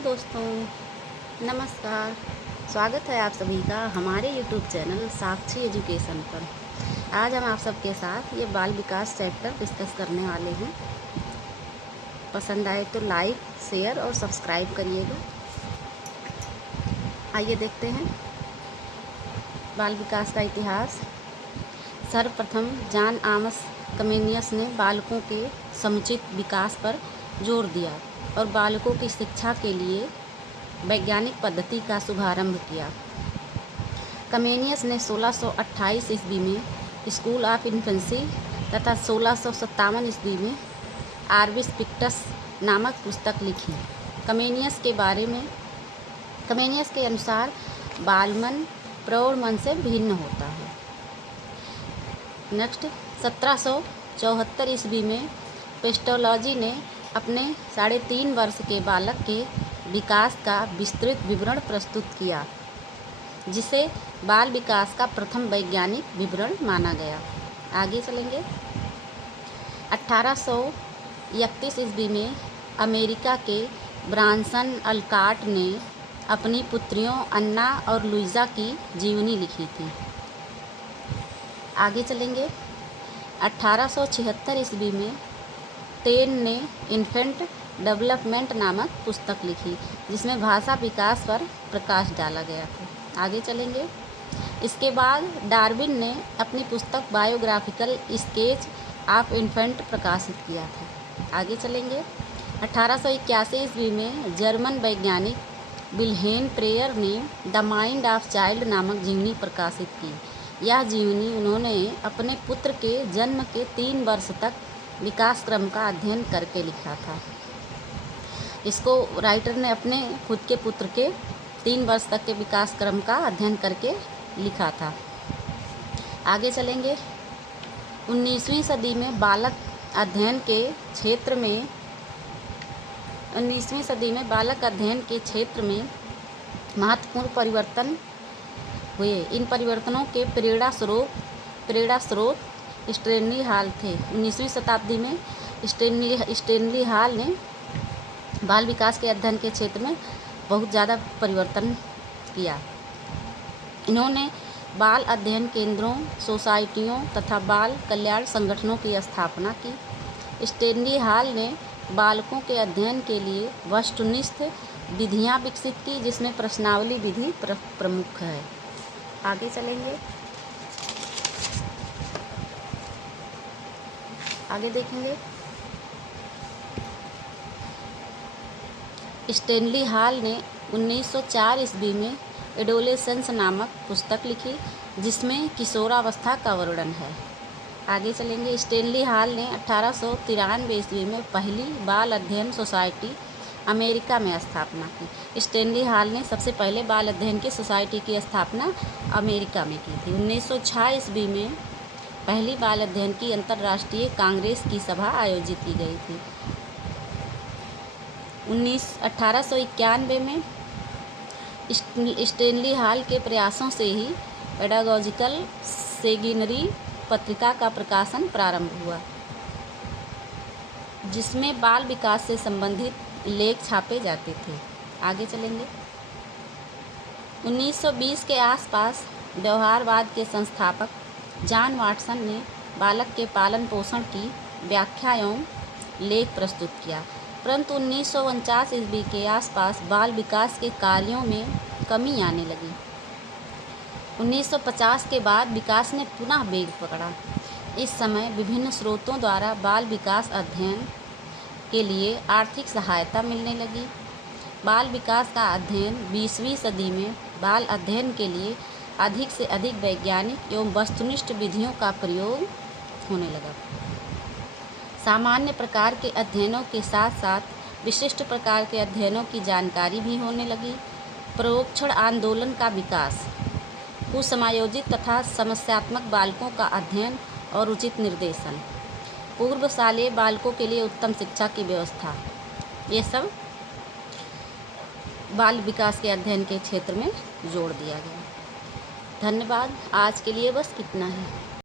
Hello दोस्तों, नमस्कार। स्वागत है आप सभी का हमारे यूट्यूब चैनल साक्षी एजुकेशन पर। आज हम आप सबके साथ ये बाल विकास चैप्टर डिस्कस करने वाले हैं। पसंद आए तो लाइक, शेयर और सब्सक्राइब करिएगा। आइए देखते हैं बाल विकास का इतिहास। सर्वप्रथम जॉन आमस कमेनियस ने बालकों के समुचित विकास पर जोर दिया और बालकों की शिक्षा के लिए वैज्ञानिक पद्धति का शुभारंभ किया। कमेनियस ने 1628 ईस्वी में स्कूल ऑफ इन्फेंसी तथा 1657 ईस्वी में आर्बिस पिक्टस नामक पुस्तक लिखी। कमेनियस के अनुसार बालमन प्रौढ़ मन से भिन्न होता है। नेक्स्ट 1774 ईस्वी में पेस्टोलॉजी ने अपने 3.5 वर्ष के बालक के विकास का विस्तृत विवरण प्रस्तुत किया, जिसे बाल विकास का प्रथम वैज्ञानिक विवरण माना गया। आगे चलेंगे। 1831 ईस्वी में अमेरिका के ब्रांसन अल्काट ने अपनी पुत्रियों अन्ना और लुइजा की जीवनी लिखी थी। आगे चलेंगे। 1876 ईस्वी में टेन ने इन्फेंट डेवलपमेंट नामक पुस्तक लिखी, जिसमें भाषा विकास पर प्रकाश डाला गया था। आगे चलेंगे। इसके बाद डार्विन ने अपनी पुस्तक बायोग्राफिकल स्केच ऑफ इन्फेंट प्रकाशित किया था। आगे चलेंगे। 1881 ईस्वी में जर्मन वैज्ञानिक विल्हेम प्रेयर ने द माइंड ऑफ चाइल्ड नामक जीवनी प्रकाशित की। यह जीवनी उन्होंने अपने पुत्र के जन्म के 3 वर्ष तक विकास क्रम का अध्ययन करके लिखा था। इसको राइटर ने अपने खुद के पुत्र के 3 वर्ष तक के विकास क्रम का अध्ययन करके लिखा था। आगे चलेंगे। 19वीं सदी में बालक अध्ययन के क्षेत्र में महत्वपूर्ण परिवर्तन हुए। इन परिवर्तनों के प्रेरणा स्रोत स्टेनली हॉल थे। 19वीं शताब्दी में स्टेनली हॉल ने बाल विकास के अध्ययन के क्षेत्र में बहुत ज़्यादा परिवर्तन किया। इन्होंने बाल अध्ययन केंद्रों, सोसाइटियों तथा बाल कल्याण संगठनों की स्थापना की। स्टेनली हॉल ने बालकों के अध्ययन के लिए वस्तुनिष्ठ विधियाँ विकसित की, जिसमें प्रश्नावली विधि प्रमुख है। आगे चलेंगे। आगे देखेंगे। स्टेनली हॉल ने 1904 ईस्वी में एडोलेसेंस नामक पुस्तक लिखी, जिसमें किशोरावस्था का वर्णन है। आगे चलेंगे। स्टेनली हॉल ने 1893 ईस्वी में पहली बाल अध्ययन सोसाइटी अमेरिका में स्थापना की। स्टेनली हॉल ने सबसे पहले बाल अध्ययन की सोसाइटी की स्थापना अमेरिका में की थी। 1906 ईस्वी में पहली बाल अध्ययन की अंतर्राष्ट्रीय कांग्रेस की सभा आयोजित की गई थी। 1891 में स्टेनली हॉल के प्रयासों से ही पेडागॉजिकल सेगिनरी पत्रिका का प्रकाशन प्रारंभ हुआ, जिसमें बाल विकास से संबंधित लेख छापे जाते थे। आगे चलेंगे। 1920 के आसपास व्यवहारवाद के संस्थापक जॉन वाटसन ने बालक के पालन पोषण की व्याख्या एवं लेख प्रस्तुत किया, परंतु 1949 ईस्वी के आसपास बाल विकास के कार्यों में कमी आने लगी। 1950 के बाद विकास ने पुनः वेग पकड़ा। इस समय विभिन्न स्रोतों द्वारा बाल विकास अध्ययन के लिए आर्थिक सहायता मिलने लगी। बाल विकास का अध्ययन 20वीं सदी में बाल अध्ययन के लिए अधिक से अधिक वैज्ञानिक एवं वस्तुनिष्ठ विधियों का प्रयोग होने लगा। सामान्य प्रकार के अध्ययनों के साथ साथ विशिष्ट प्रकार के अध्ययनों की जानकारी भी होने लगी। प्रोक्षण आंदोलन का विकास, कुसमायोजित तथा समस्यात्मक बालकों का अध्ययन और उचित निर्देशन, पूर्वशालीय बालकों के लिए उत्तम शिक्षा की व्यवस्था, ये सब बाल विकास के अध्ययन के क्षेत्र में जोड़ दिया गया। धन्यवाद। आज के लिए बस इतना ही।